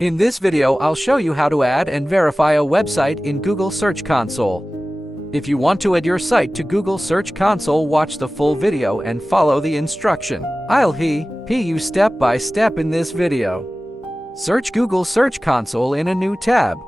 In this video, I'll show you how to add and verify a website in Google Search Console. If you want to add your site to Google Search Console, watch the full video and follow the instruction. I'll help you step by step in this video. Search Google Search Console in a new tab.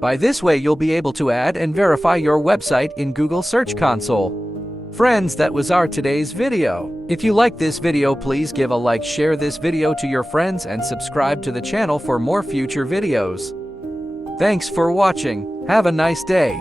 By this way, you'll be able to add and verify your website in Google Search Console. Friends, that was our today's video. If you like this video, please give a like, share this video to your friends, and subscribe to the channel for more future videos. Thanks for watching. Have a nice day.